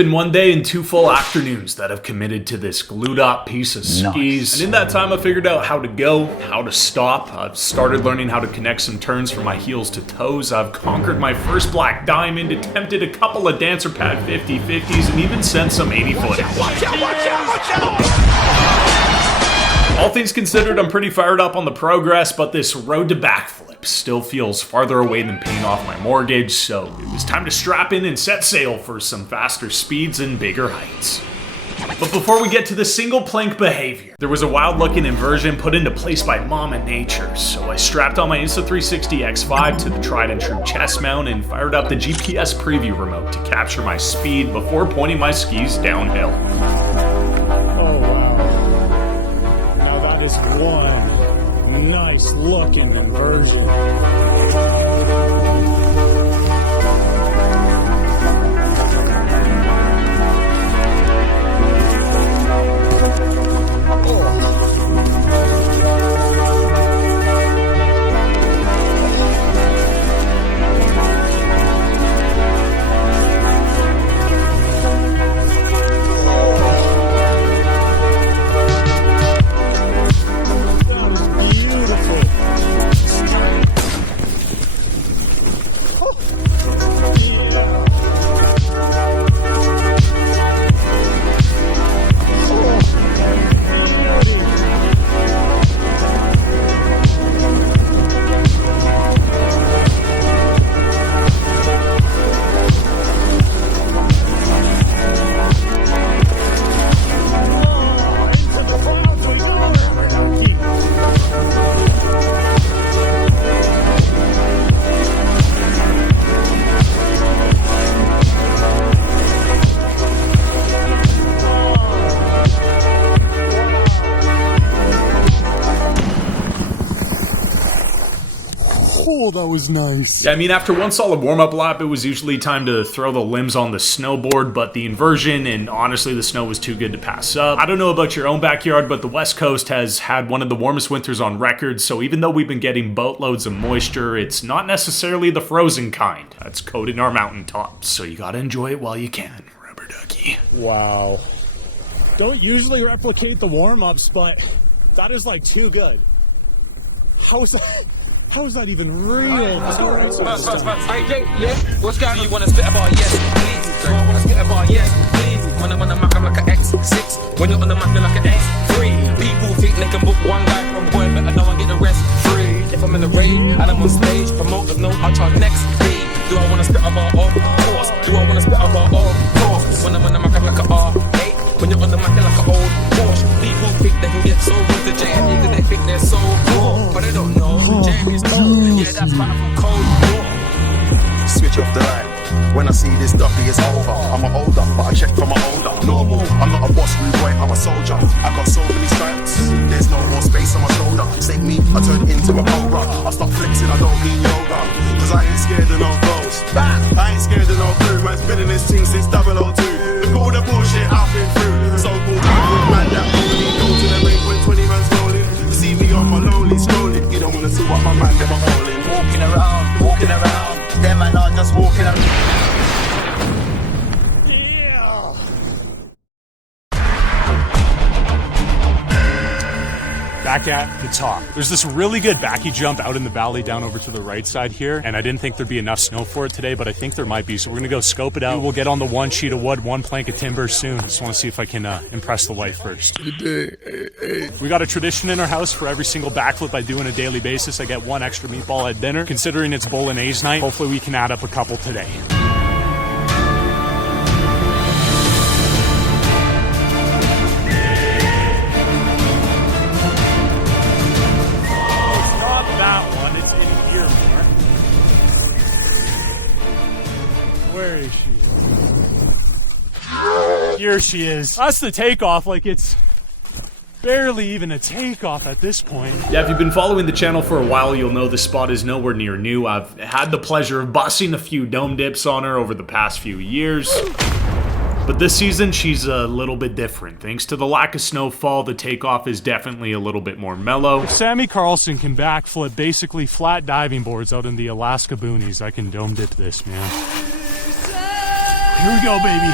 been one day and 2 full afternoons that I've committed to this glued up piece of skis. And in that time, I figured out how to go, how to stop. I've started learning how to connect some turns from my heels to toes. I've conquered my first black diamond, attempted a couple of dancer pad 50-50s, and even sent some 80 footage. Watch out! All things considered, I'm pretty fired up on the progress, but this road to backflip still feels farther away than paying off my mortgage, so it was time to strap in and set sail for some faster speeds and bigger heights. But before we get to the single plank behavior, there was a wild looking inversion put into place by Mama Nature, so I strapped on my Insta360 X5 to the tried and true chest mount and fired up the GPS preview remote to capture my speed before pointing my skis downhill. Oh wow. Now that is one nice looking inversion. Oh, that was nice. Yeah, I mean, after one solid warm-up lap, it was usually time to throw the limbs on the snowboard, but the inversion and honestly the snow was too good to pass up. I don't know about your own backyard, but the West Coast has had one of the warmest winters on record, so even though we've been getting boatloads of moisture, it's not necessarily the frozen kind that's coating our mountaintops, so you gotta enjoy it while you can, rubber ducky. Wow. Don't usually replicate the warm-ups, but that is like too good. How is that? How is that even real? Hey, yeah, what's going on? You wanna spit about? Yes, please. I wanna spit about? Yes, please. When I'm on the Mac, I'm like an X6. When you're on the Mac, you're like an X3. People think they can book one guy from boy, but I know I get the rest free. If I'm in the raid and I'm on stage, promoters know I charge next fee. Do I wanna spit about? Of course. Do I wanna spit about? Of course. When I'm on the Mac, I'm like an R8. When you're on the Mac, you're like an old Porsche. People think they can get so with the JME because they think they're so cool, but they don't know. Jamie's cold, yeah, that's fine from cold. Switch off the light. When I see this duffy, it's over. I'm an older, but I check for my older. Normal, I'm not a boss, rude boy, I'm a soldier. I got so many stripes, there's no more space on my shoulder. Save me, I turn into a cobra. I start flexing, I don't mean yoga. Cause I ain't scared of no ghosts. I ain't scared of no blue. Man's been in this thing since 002. Look all the bullshit I've been through. So-called people, man, that only go to the ring when 20 man's rolling. You see me on my lonely strolling. You don't wanna see what my man never holding. Walking around, them man are just walking around. Yeah. Back at the top. There's this really good backy jump out in the valley down over to the right side here, and I didn't think there'd be enough snow for it today, but I think there might be, so we're gonna go scope it out. We'll get on the one sheet of wood, one plank of timber soon. Just wanna see if I can impress the wife first. We got a tradition in our house for every single backflip I do on a daily basis. I get one extra meatball at dinner. Considering it's bolognese night, hopefully we can add up a couple today. Where is she? Here she is. That's the takeoff, like it's barely even a takeoff at this point. Yeah, if you've been following the channel for a while, you'll know the spot is nowhere near new. I've had the pleasure of busting a few dome dips on her over the past few years. But this season, she's a little bit different. Thanks to the lack of snowfall, the takeoff is definitely a little bit more mellow. If Sammy Carlson can backflip basically flat diving boards out in the Alaska boonies, I can dome dip this, man. Here we go, baby.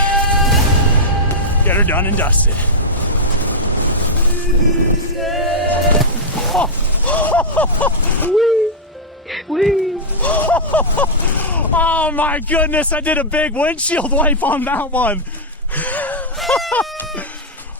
Get her done and dusted. Oh my goodness, I did a big windshield wipe on that one.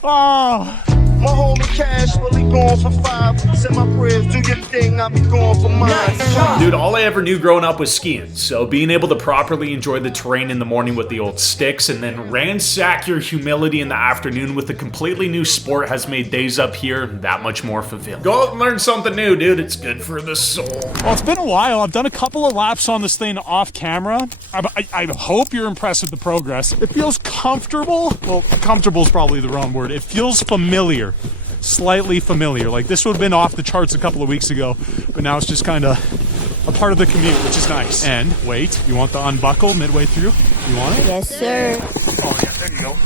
Oh. My homie Cash really going for 5. Send my prayers, do your thing, I'll be going for mine. Dude, all I ever knew growing up was skiing, so being able to properly enjoy the terrain in the morning with the old sticks and then ransack your humility in the afternoon with a completely new sport has made days up here that much more fulfilling. Go out and learn something new, dude. It's good for the soul. Well, it's been a while. I've done a couple of laps on this thing off camera. I hope you're impressed with the progress. It feels comfortable. Well, comfortable is probably the wrong word. It feels familiar. Slightly familiar. Like this would have been off the charts a couple of weeks ago, but now it's just kind of a part of the commute, which is nice. And wait, you want the unbuckle midway through? You want it? Yes, sir. Oh yeah, there you go.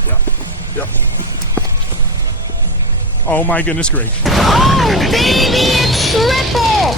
Yep. Oh my goodness gracious. Oh, baby, it's triple!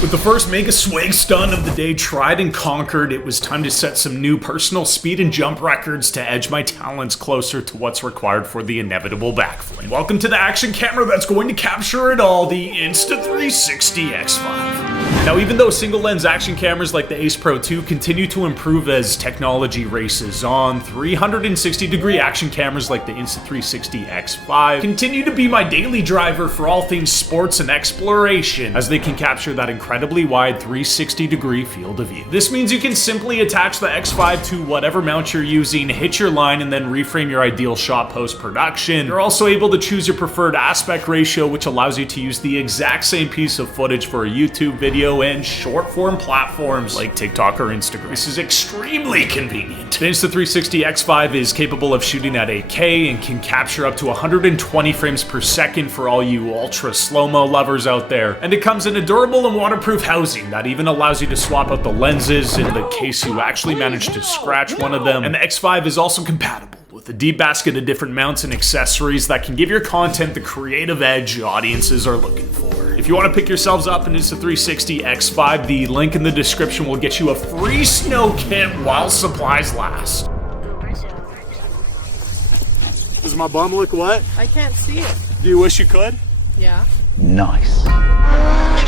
With the first mega swag stunt of the day tried and conquered, it was time to set some new personal speed and jump records to edge my talents closer to what's required for the inevitable backflip. Welcome to the action camera that's going to capture it all, the Insta360 X5. Now, even though single lens action cameras like the Ace Pro 2 continue to improve as technology races on, 360-degree action cameras like the Insta360 X5 continue to be my daily driver for all things sports and exploration, as they can capture that incredibly wide 360-degree field of view. This means you can simply attach the X5 to whatever mount you're using, hit your line, and then reframe your ideal shot post-production. You're also able to choose your preferred aspect ratio, which allows you to use the exact same piece of footage for a YouTube video and short-form platforms like TikTok or Instagram. This is extremely convenient. The Insta360 X5 is capable of shooting at 8K and can capture up to 120 frames per second for all you ultra slow-mo lovers out there. And it comes in a durable and waterproof housing that even allows you to swap out the lenses in the case you actually manage to scratch one of them. And the X5 is also compatible with a deep basket of different mounts and accessories that can give your content the creative edge audiences are looking for. If you want to pick yourselves up an Insta360 X5, the link in the description will get you a free snow kit while supplies last. Does my bum look wet? I can't see it. Do you wish you could? Yeah. Nice. I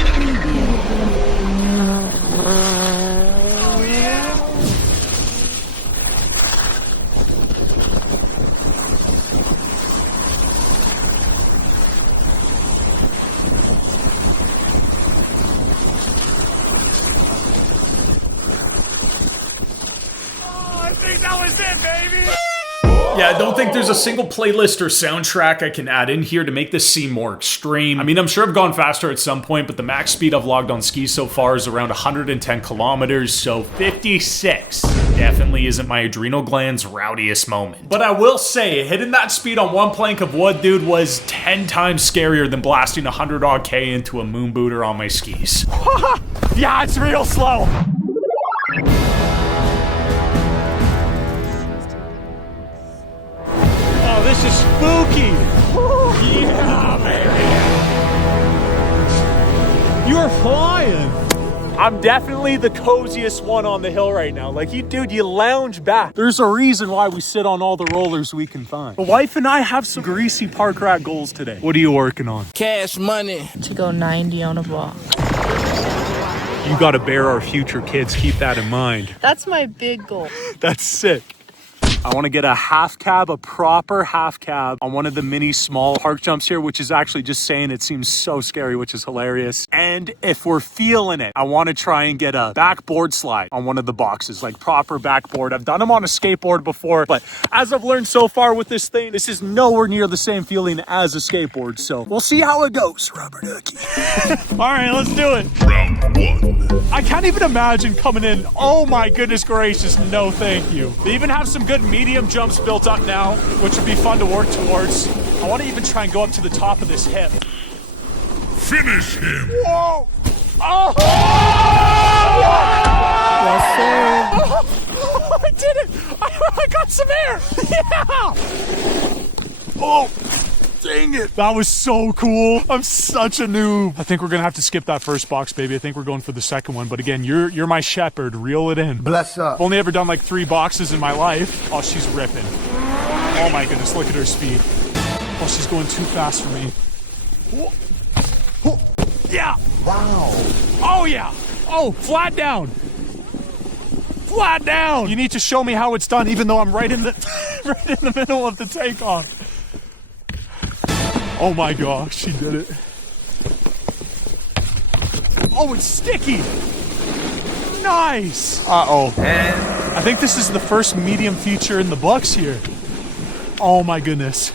think that was it, baby! Yeah, I don't think there's a single playlist or soundtrack I can add in here to make this seem more extreme. I mean, I'm sure I've gone faster at some point, but the max speed I've logged on skis so far is around 110 kilometers, so 56 definitely isn't my adrenal glands' rowdiest moment. But I will say, hitting that speed on one plank of wood, dude, was 10 times scarier than blasting 100 odd K into a moon booter on my skis. Yeah, it's real slow. This is spooky. Yeah, baby. You are flying. I'm definitely the coziest one on the hill right now. Like, dude, you lounge back. There's a reason why we sit on all the rollers we can find. The wife and I have some greasy park rat goals today. What are you working on? Cash money. To go 90 on a block. You gotta bear our future kids. Keep that in mind. That's my big goal. That's sick. I want to get a half cab, a proper half cab on one of the mini small park jumps here, which is actually just saying it seems so scary, which is hilarious. And if we're feeling it, I want to try and get a backboard slide on one of the boxes, like proper backboard. I've done them on a skateboard before, but as I've learned so far with this thing, this is nowhere near the same feeling as a skateboard. So we'll see how it goes, rubber ducky. All right, let's do it. Round one. I can't even imagine coming in. Oh my goodness gracious, no thank you. They even have some good medium jumps built up now, which would be fun to work towards. I want to even try and go up to the top of this hip. Finish him. Whoa! Oh! Yes, sir. Oh, I did it! I got some air! Yeah! Oh! Dang it. That was so cool. I'm such a noob. I think we're gonna have to skip that first box, baby. I think we're going for the second one. But again, you're my shepherd. Reel it in. Bless up. I've only ever done like 3 boxes in my life. Oh, she's ripping. Oh my goodness, look at her speed. Oh, she's going too fast for me. Oh, oh, yeah. Wow. Oh yeah. Oh, flat down. Flat down. You need to show me how it's done, even though I'm right in the right in the middle of the takeoff. Oh my gosh, she did it. Oh, it's sticky. Nice. Uh-oh. I think this is the first medium feature in the books here. Oh my goodness.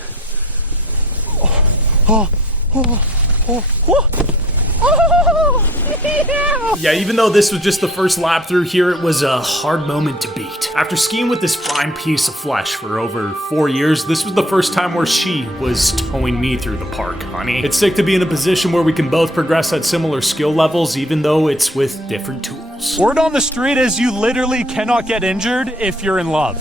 Yeah, even though this was just the first lap through here, it was a hard moment to beat. After skiing with this fine piece of flesh for over 4 years, this was the first time where she was towing me through the park, honey. It's sick to be in a position where we can both progress at similar skill levels, even though it's with different tools. Word on the street is you literally cannot get injured if you're in love.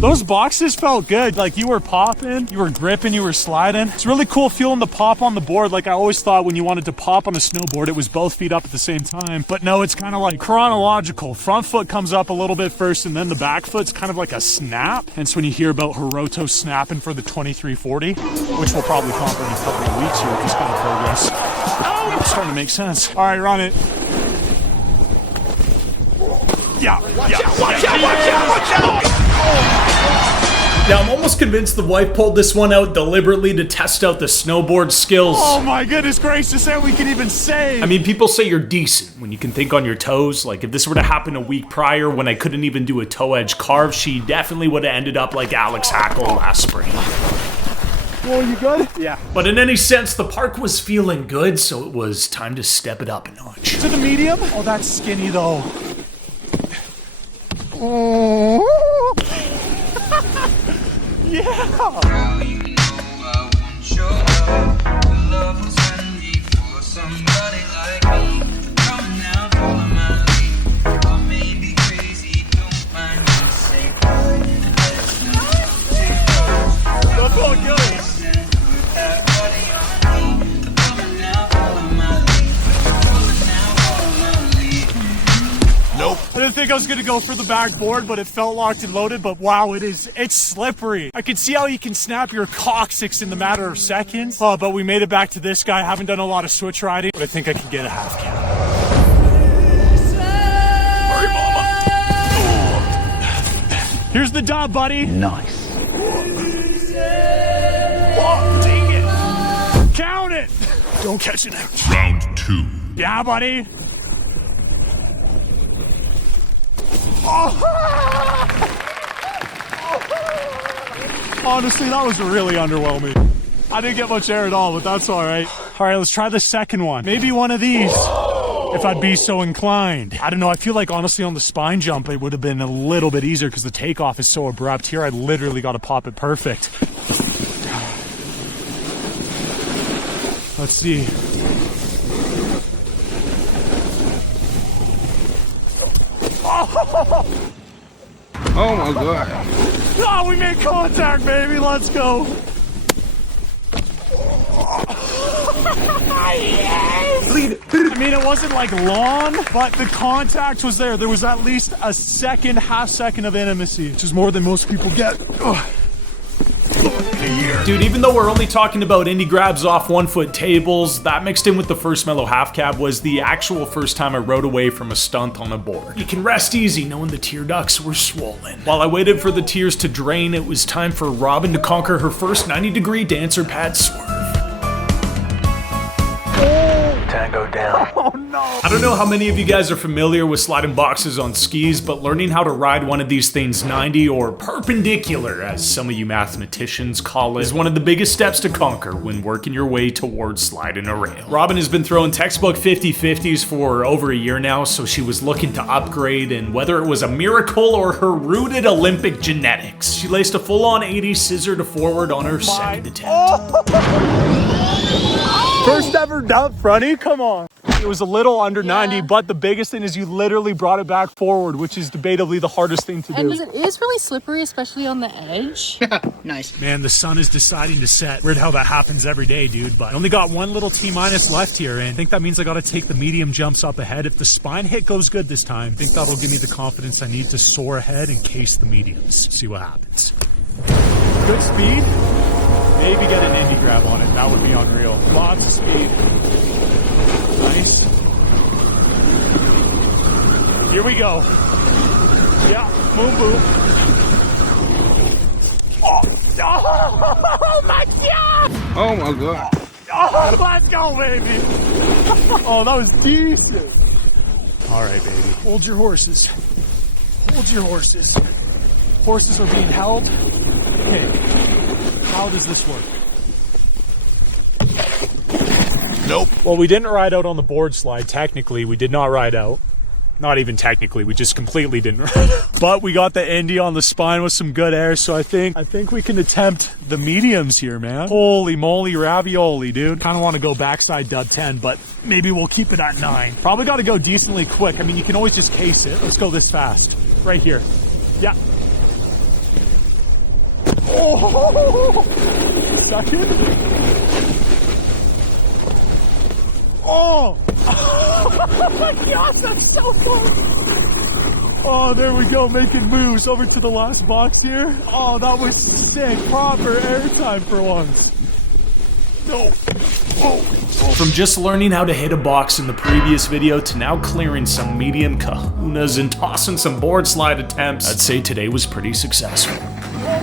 Those boxes felt good. Like you were popping, you were gripping, you were sliding. It's really cool feeling the pop on the board. Like I always thought when you wanted to pop on a snowboard, it was both feet up at the same time. But no, it's kind of like chronological. Front foot comes up a little bit first and then the back foot's kind of like a snap. Hence when you hear about Hiroto snapping for the 2340, which we'll probably conquer in a couple of weeks here with this kind of progress. Oh, it's starting to make sense. All right, run it. Yeah. Watch out. Now, I'm almost convinced the wife pulled this one out deliberately to test out the snowboard skills. Oh my goodness gracious, that we can even say. I mean, people say you're decent when you can think on your toes. Like, if this were to happen a week prior when I couldn't even do a toe edge carve, she definitely would have ended up like Alex Hackle last spring. Oh, you good? Yeah. But in any sense, the park was feeling good, so it was time to step it up a notch. To the medium? Oh, that's skinny though. Oh. Yeah. That's all good. Nope. I didn't think I was gonna go for the backboard, but it felt locked and loaded, but wow, it's slippery. I can see how you can snap your coccyx in the matter of seconds. Oh, but we made it back to this guy. I haven't done a lot of switch riding, but I think I can get a half cab. Hurry, mama. Here's the dub, buddy. Nice. Oh, dang it. Count it. Don't catch it out. Round 2. Yeah, buddy. Honestly, that was really underwhelming. I didn't get much air at all, but that's all right. All right, let's try the second one. Maybe one of these, if I'd be so inclined. I don't know, I feel like honestly on the spine jump, it would have been a little bit easier because the takeoff is so abrupt. Here, I literally got to pop it perfect. Let's see. Oh my god. Oh, we made contact, baby. Let's go. Yes! I mean, it wasn't like long, but the contact was there. There was at least a second, half second of intimacy, which is more than most people get. Dude, even though we're only talking about indie grabs off 1 foot tables, that mixed in with the first mellow half cab was the actual first time I rode away from a stunt on a board. You can rest easy knowing the tear ducts were swollen. While I waited for the tears to drain, it was time for Robin to conquer her first 90-degree dancer pad swerve. Tango down. Oh no. I don't know how many of you guys are familiar with sliding boxes on skis, but learning how to ride one of these things 90 or perpendicular, as some of you mathematicians call it, is one of the biggest steps to conquer when working your way towards sliding a rail. Robin has been throwing textbook 50-50s for over a year now, so she was looking to upgrade, and whether it was a miracle or her rooted Olympic genetics, she laced a full-on 80 scissor to forward on her second attempt. First ever dump fronty, come on. It was a little under 90, but the biggest thing is you literally brought it back forward, which is debatably the hardest thing to do. And it is really slippery, especially on the edge. Nice. Man, the sun is deciding to set. Weird how that happens every day, dude, but I only got one little T- left here, and I think that means I gotta take the medium jumps up ahead. If the spine hit goes good this time, I think that'll give me the confidence I need to soar ahead and case the mediums. See what happens. Good speed. Maybe get an indie grab on it. That would be unreal. Lots of speed. Nice. Here we go. Yeah, boom, boom. Oh my God! Oh my God. Oh, let's go, baby. Oh, that was decent. All right, baby. Hold your horses. Hold your horses. Horses are being held. Okay. How does this work? Nope. Well, we didn't ride out on the board slide. Technically, we did not ride out. Not even technically, we just completely didn't ride out. But we got the Indy on the spine with some good air, so I think we can attempt the mediums here, man. Holy moly ravioli, dude. Kind of want to go backside dub 10, but maybe we'll keep it at 9. Probably got to go decently quick. I mean, you can always just case it. Let's go this fast. Right here. Yeah. Oh, second. Oh, gosh, that's so close. Oh, there we go, making moves over to the last box here. Oh, that was sick. Proper airtime for once. No. Oh. From just learning how to hit a box in the previous video to now clearing some medium kahunas and tossing some board slide attempts, I'd say today was pretty successful.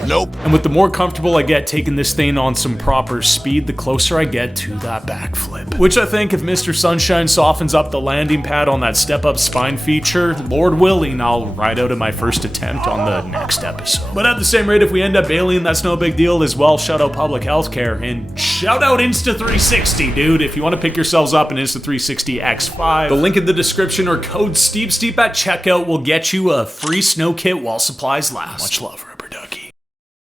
Nope. And with the more comfortable I get taking this thing on some proper speed, the closer I get to that backflip. Which I think if Mr. Sunshine softens up the landing pad on that step-up spine feature, Lord willing, I'll ride out at my first attempt on the next episode. But at the same rate, if we end up bailing, that's no big deal as well. Shout out public healthcare and shout out Insta360, dude. If you want to pick yourselves up an Insta360 X5, the link in the description or code STEEP at checkout will get you a free snow kit while supplies last. Much love.